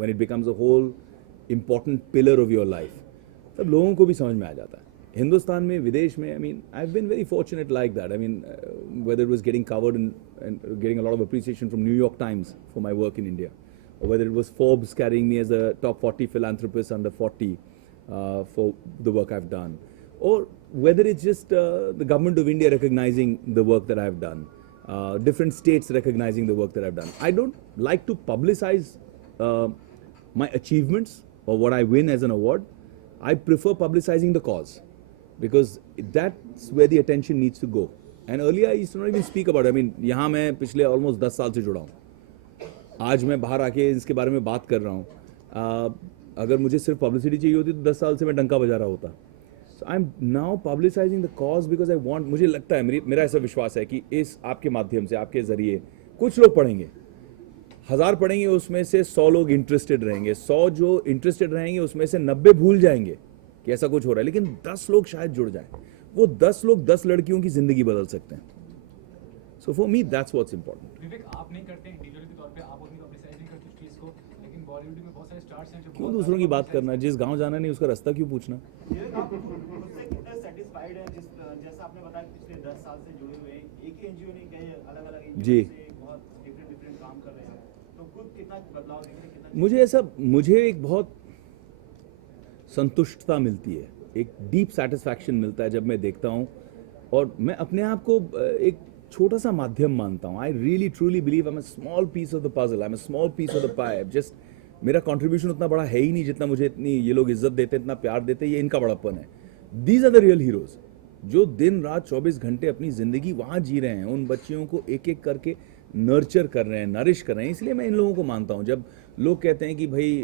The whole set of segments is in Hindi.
when it becomes a whole important pillar of your life, तब लोगों को भी समझ में आ जाता है. हिंदुस्तान में, विदेश में, I mean, I've been very fortunate like that. I mean, whether it was getting covered and getting a lot of appreciation from New York Times for my work in India, or whether it was Forbes carrying me as a top 40 philanthropist under 40 for the work I've done, or whether it's just the government of India recognizing the work that I've done, different states recognizing the work that I've done. I don't like to publicize my achievements or what I win as an award. I prefer publicizing the cause, because that's where the attention needs to go. And earlier I used to not even speak about it. I mean, यहाँ मैं पिछले almost 10 साल से जुड़ा हूँ. आज मैं बाहर आके इसके बारे में बात कर रहा हूँ. अगर मुझे सिर्फ पब्लिसिटी चाहिए होती तो 10 साल से मैं डंका बजा रहा होता. So I'm now publicizing the cause because I want, मुझे लगता है, मेरा ऐसा विश्वास है कि इस आपके माध्यम से, आपके जरिए कुछ लोग पढ़ेंगे, 1000 पढ़ेंगे, उसमें से 100 लोग इंटरेस्टेड रहेंगे. 100 जो इंटरेस्टेड रहेंगे उसमें से 90 भूल जाएंगे कि ऐसा कुछ हो रहा है, लेकिन 10 लोग शायद जुड़ जाएं. वो 10 लोग 10 लड़कियों की जिंदगी बदल सकते हैं. So for me that's what's important. विवेक, आप नहीं करते इंडिविजुअल के तौर पे, आप उतनी पब्लिसाइज नहीं करते उस चीज को, लेकिन बॉलीवुड में बहुत सारे स्टार्स हैं जो क्यों दूसरों की बात करना है? जिस गांव जाना नहीं उसका रास्ता क्यों पूछना? आप उससे कितने सेटिस्फाइड हैं? जैसा आपने बताया पिछले 10 साल से जुड़े हुए, एक ही एनजीओ नहीं, कई अलग-अलग एनजीओ से बहुत डिफरेंट काम कर रहे हैं, तो खुद कितना बदलाव देखते हैं? कितना मुझे एक बहुत संतुष्टता मिलती है, एक डीप सेटिस्फैक्शन मिलता है जब मैं देखता हूँ, और मैं अपने आप को एक छोटा सा माध्यम मानता हूँ. I really truly believe I am a small piece of the puzzle, I am a small piece of the pie. Just मेरा कंट्रीब्यूशन उतना बड़ा है ही नहीं जितना मुझे इतनी ये लोग इज्जत देते, इतना प्यार देते. ये इनका बड़ापन है. These are the real heroes, जो दिन रात 24 घंटे अपनी जिंदगी वहाँ जी रहे हैं, उन बच्चियों को एक एक करके नर्चर कर रहे हैं, नरिश कर रहे हैं. इसलिए मैं इन लोगों को मानता हूँ. जब लोग कहते हैं कि भाई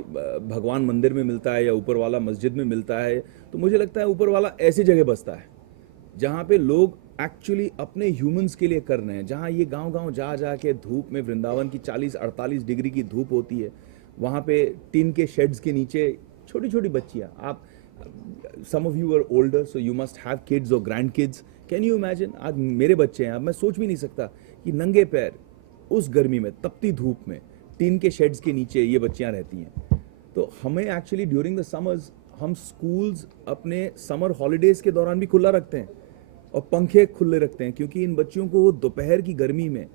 भगवान मंदिर में मिलता है या ऊपर वाला मस्जिद में मिलता है, तो मुझे लगता है ऊपर वाला ऐसी जगह बसता है जहाँ पे लोग एक्चुअली अपने ह्यूमंस के लिए कर रहे हैं. जहाँ ये गांव-गांव जा के धूप में, वृंदावन की 40-48 डिग्री की धूप होती है, वहाँ पे टिन के शेड्स के नीचे छोटी छोटी बच्चियाँ. आप some of you are older, so you must have kids और grand kids. Can you imagine? आज मेरे बच्चे हैं, अब मैं सोच भी नहीं सकता कि नंगे पैर उस गर्मी में, तपती धूप में, टिन के शेड्स के नीचे ये बच्चियाँ रहती हैं. तो हमें एक्चुअली ड्यूरिंग द समर्स, हम स्कूल्स अपने समर हॉलीडेज के दौरान भी खुला रखते हैं और पंखे खुले रखते हैं, क्योंकि इन बच्चियों को दोपहर की गर्मी में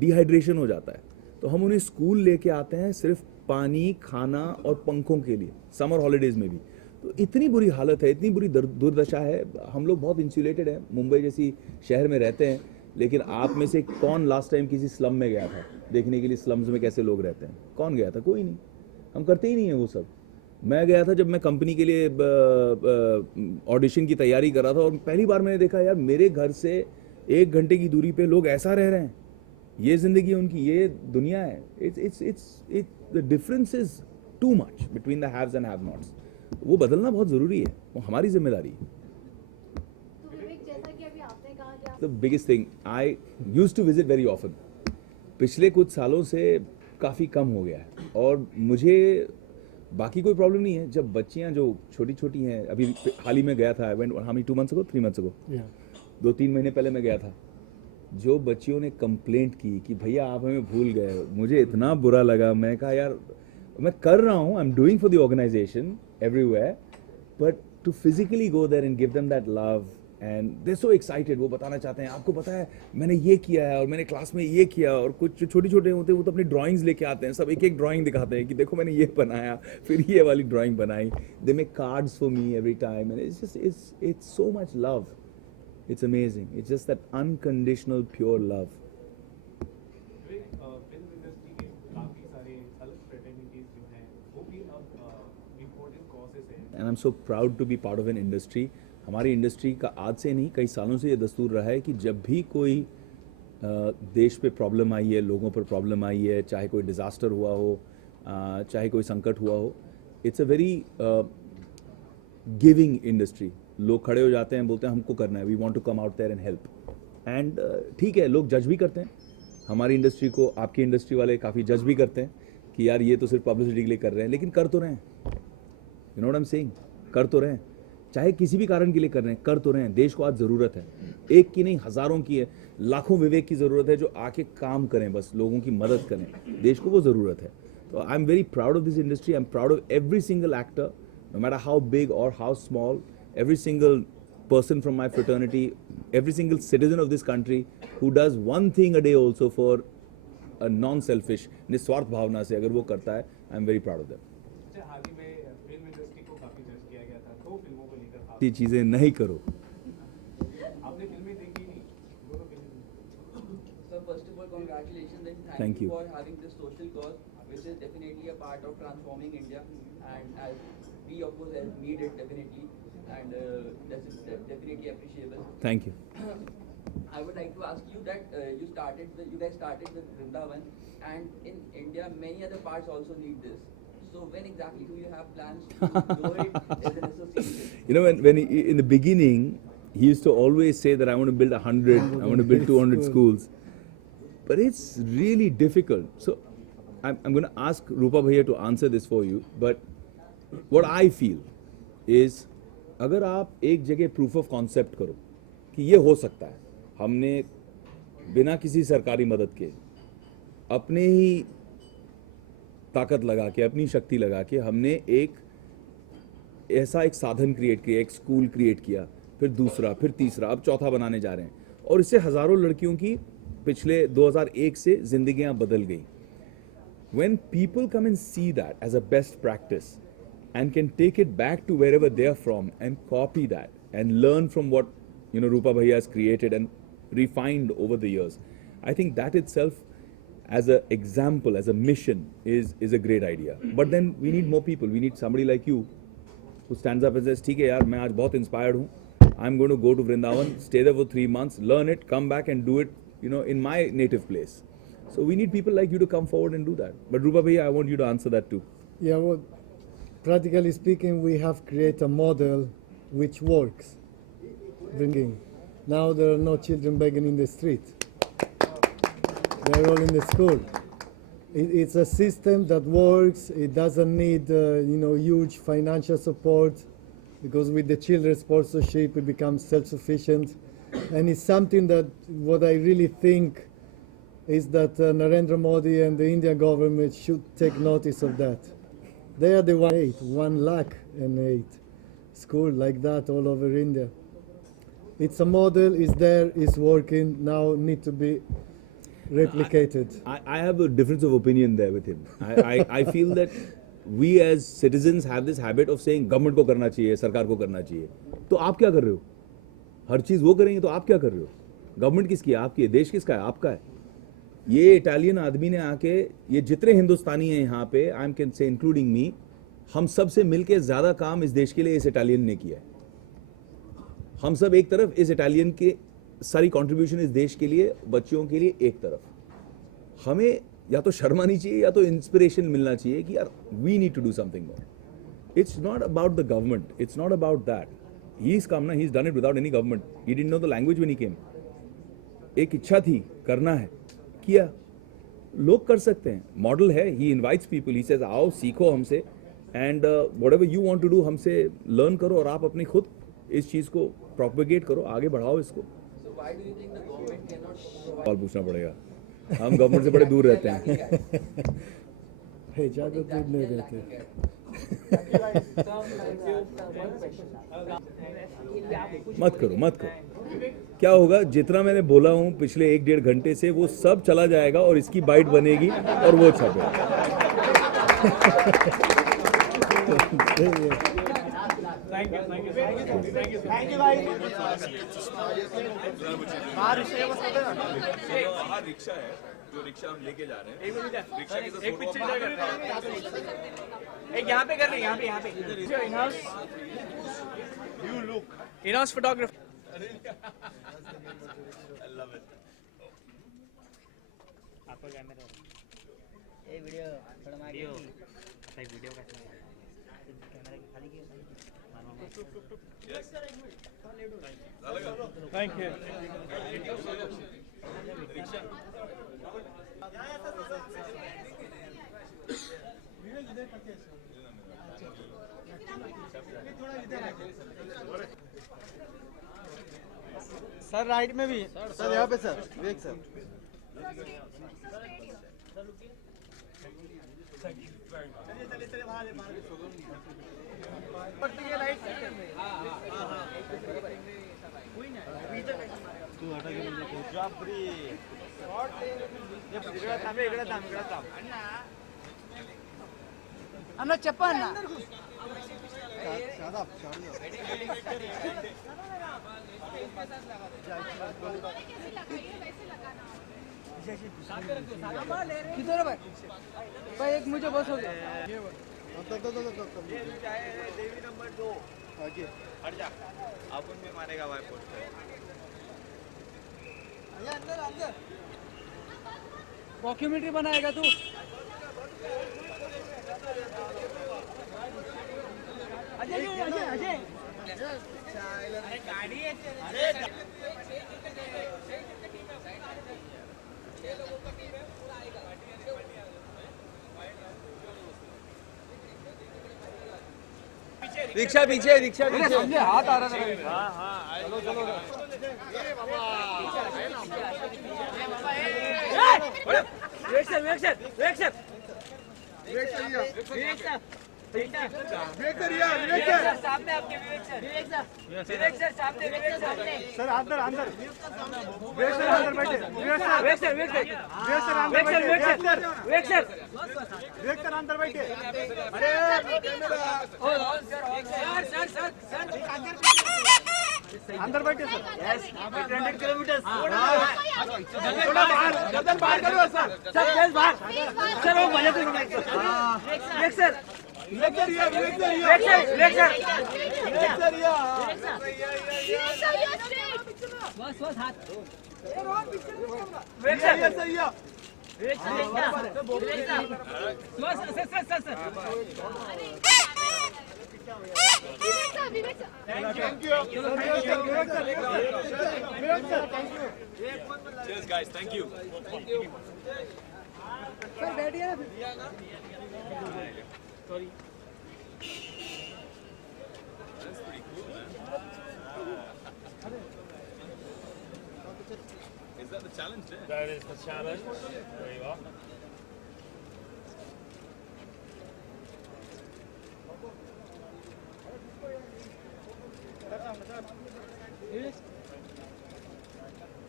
डिहाइड्रेशन हो जाता है. तो हम उन्हें स्कूल लेके आते हैं सिर्फ पानी, खाना और पंखों के लिए, समर हॉलीडेज में भी. तो इतनी बुरी हालत है, इतनी बुरी दुर्दशा है. हम लोग बहुत इंसुलेटेड हैं, मुंबई जैसी शहर में रहते हैं, लेकिन आप में से कौन लास्ट टाइम किसी स्लम में गया था देखने के लिए स्लम्स में कैसे लोग रहते हैं? कौन गया था? कोई नहीं. हम करते ही नहीं है वो सब. मैं गया था जब मैं कंपनी के लिए ऑडिशन की तैयारी कर रहा था, और पहली बार मैंने देखा यार मेरे घर से 1 घंटे की दूरी पे लोग ऐसा रह रहे हैं. ये जिंदगी उनकी, ये दुनिया है. It's the difference is too much between the haves and have nots. वो बदलना बहुत जरूरी है, वो हमारी जिम्मेदारी है. तो विवेक, जैसा कि अभी आपने कहा कि आप the biggest thing, I used to visit very often. पिछले कुछ सालों से काफ़ी कम हो गया है, और मुझे बाकी कोई प्रॉब्लम नहीं है. जब बच्चियां जो छोटी छोटी हैं, अभी हाल ही में गया था, how many 2 months ago 3 months ago, 2-3 महीने पहले मैं गया था. जो बच्चियों ने कंप्लेंट की कि भैया आप हमें भूल गए, मुझे इतना बुरा लगा. मैं कहा यार मैं कर रहा हूँ, I am doing for the organisation everywhere, but to physically go there and give them that love, and they so excited. वो बताना चाहते हैं, आपको पता है मैंने ये किया है और मैंने क्लास में ये किया. और कुछ जो छोटे छोटे होते हैं वो तो अपनी ड्राइंग्स लेके आते हैं, सब एक एक ड्राइंग दिखाते हैं कि देखो मैंने ये बनाया, फिर ये वाली ड्राइंग बनाई. They make cards for me every time, and it's so much love. It's amazing. It's just that unconditional, pure love. Film industry के काफी सारे अलग फ्रेटर्निटीज जो हैं वो भी अब इम्पोर्टेंट कॉजेस हैं. And I'm so proud to be part of an industry. हमारी इंडस्ट्री का आज से नहीं, कई सालों से ये दस्तूर रहा है कि जब भी कोई देश पे प्रॉब्लम आई है, लोगों पर प्रॉब्लम आई है, चाहे कोई डिज़ास्टर हुआ हो, चाहे कोई संकट हुआ हो, it's a very giving industry. लोग खड़े हो जाते हैं, बोलते हैं हमको करना है, we want to come out there and help. And ठीक है, लोग जज भी करते हैं हमारी इंडस्ट्री को. आपकी इंडस्ट्री वाले काफ़ी जज भी करते हैं कि यार ये तो सिर्फ पब्लिसिटी के लिए कर रहे हैं, लेकिन कर तो रहे हैं. You know what I am saying? कर तो रहे हैं, चाहे किसी भी कारण के लिए कर रहे हैं, कर तो रहे हैं. देश को आज ज़रूरत है, एक की नहीं हज़ारों की है, लाखों विवेक की ज़रूरत है जो आके काम करें, बस लोगों की मदद करें. देश को वो ज़रूरत है. So I'm very proud of this industry. I'm proud of every single actor, no matter how big or how small, every single person from my fraternity, every single citizen of this country who does one thing a day also for a non-selfish, निस्वार्थ भावना से अगर वो करता है, I'm very proud of them. अच्छा, हाल ही में फिल्म इंडस्ट्री को काफी जज किया गया था, 2 फिल्मों को लेकर आप ये चीजें नहीं करो. आपने फिल्में देखी नहीं, दोनों फिल्में. So first of all, congratulations and Thank thank you. you for having this social cause, which is definitely a part of transforming India, and as we of course have need it definitely, and that's definitely appreciable. Thank you. I would like to ask you that you guys started with Vrindavan, and in India many other parts also need this. So when exactly do you have plans to do it as an association? You know, when he, in the beginning, he used to always say that I want to build 100, I want to build 200 schools. But it's really difficult. So I'm going to ask Rupa Bhaiya to answer this for you. But what I feel is, अगर आप एक जगह proof of concept करो कि ये हो सकता है, हमने बिना किसी सरकारी मदद के अपने ही ताकत लगा के, अपनी शक्ति लगा के हमने एक ऐसा एक साधन क्रिएट किया, एक स्कूल क्रिएट किया, फिर दूसरा, फिर तीसरा, अब चौथा बनाने जा रहे हैं, और इससे हजारों लड़कियों की पिछले 2001 से जिंदगियां बदल गई. When people come and see that as a best practice and can take it back to wherever they are from and copy that and learn from what, you know, Rupa Bhaiya has created and refined over the years, I think that itself as an example, as a mission is a great idea. But then we need more people. We need somebody like you who stands up and says, ठीक है यार, मैं आज बहुत inspired हूँ. I'm going to go to Vrindavan, stay there for 3 months, learn it, come back and do it, you know, in my native place. So we need people like you to come forward and do that. But Rupa Bhaiya, I want you to answer that too. Yeah, well, practically speaking, we have created a model which works. Bringing. Now there are no children begging in the street. They're all in the school. It's a system that works. It doesn't need, huge financial support, because with the children's sponsorship, it becomes self-sufficient. And it's something that what I really think is that Narendra Modi and the Indian government should take notice of that. They are the 1,08,000 school like that all over India. It's a model, it's there, it's working, now need to be replicated. I have a difference of opinion there with him. I feel that we as citizens have this habit of saying government को करना चाहिए, सरकार को करना चाहिए. तो आप क्या कर रहे हो? हर चीज वो करेंगे तो आप क्या कर रहे हो? गवर्नमेंट किसकी है? आपकी है. देश किसका है? आपका है. ये इटालियन आदमी ने आके, ये जितने हिंदुस्तानी हैं यहाँ पे, I am can say including me, हम सब से मिलके ज्यादा काम इस देश के लिए इस इटालियन ने किया है. हम सब एक तरफ, इस इटालियन के सारी कंट्रीब्यूशन इस देश के लिए, बच्चियों के लिए एक तरफ. हमें या तो शर्म आनी चाहिए या तो इंस्पिरेशन मिलना चाहिए कि यार we need to do something more. It's not about the government, it's not about that. He is come ना, he is done it without any government. He didn't know the language when he came. एक इच्छा थी, करना है, किया. लोग कर सकते हैं. मॉडल है, he invites people, he says आओ सीखो हमसे, and whatever you want to do हमसे लर्न करो, और आप अपनी खुद इस चीज को प्रोपेगेट करो, आगे बढ़ाओ इसको. So why do you think the government cannot provide? सवाल पूछना पड़ेगा. हम गवर्नमेंट से बड़े दूर रहते हैं. Hey, जागो दूर नहीं रहते. मत करो, मत करो. क्या होगा, जितना मैंने बोला हूं पिछले 1-1.5 घंटे से, वो सब चला जाएगा और इसकी बाइट बनेगी और वो छपेगा. थैंक यू भाई. बाहर रिक्शा है, जो रिक्शा हम लेके जा रहे हैं. एक पिक्चर एक यहाँ पे कर रहे हैं, यहाँ पे इन-हाउस फोटोग्राफर. आपका कैमरा ये वीडियो थोड़ा मारिए. वीडियो का कैमरा खाली किया. Thank you. सर राइट में भी सर, यहाँ पे सर, वेक सर. అన్న చెప్పన్న किधर है भाई भाई एक मुझे बस हो गया देवी नंबर 2 हट जा अपन में मारेगा भाई पोस्टर अंदर अंदर डॉक्यूमेंट्री बनाएगा तू अजय अजय अजय अरे गाड़ी है अरे रिक्शा पीछे, रिक्शा पीछे। हाथ आ रहा है चलो चलो सामने आपके विवेक सर सामने विवेक सर अंदर अंदर विवेक सर अंदर बैठे विवेक सर विवेक सर अंदर बैठे विवेक सर अंदर बैठे अरे सर सर सर अंदर बैठे सर यस 100 किलोमीटर थोड़ा बाहर गर्दन बाहर करो सर सर प्लीज बाहर सर वो मजा तो विवेक सर विवेक सर बस बस हाथ Vivek sir thank you Cheers guys, thank you. Sir बैठिए ना Is that the challenge there? That is the challenge. There you are.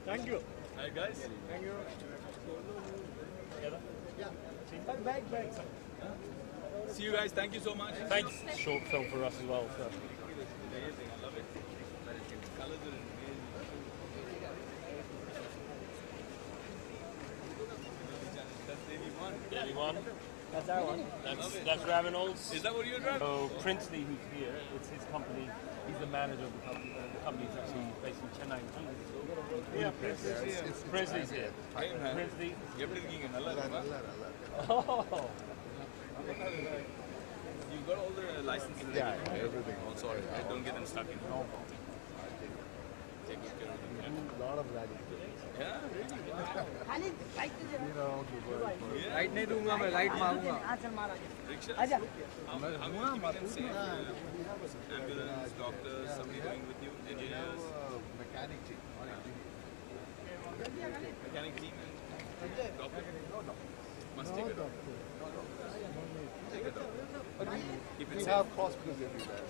Thank you Hi guys. Thank you See you guys, thank you so much. Thanks. Short film for us as well. So. Amazing, I love it. Colors are amazing. That's Davey one. Daily one. That's our one. That's Ravenels. Is that what you're driving? So Princely, who's here, it's his company. He's the manager of the company. The company's actually based in Chennai. Yeah, Princely's here. Hey man. Princely. எப்படி இருக்கீங்க நல்லா இருக்குமா? Oh. You got all the licenses? Yeah, everything. Oh, sorry, I don't get them stuck in. No. Take good care of them. A lot of rally. Yeah, really? Right नहीं दूंगा मैं राइट मारूंगा Rickshaws? आजा How many people can say? Ambulance, doctors, somebody going with you, engineers, mechanic team and doctor? Must take a doctor. Take a doctor. Keep it safe. Hospitals everywhere.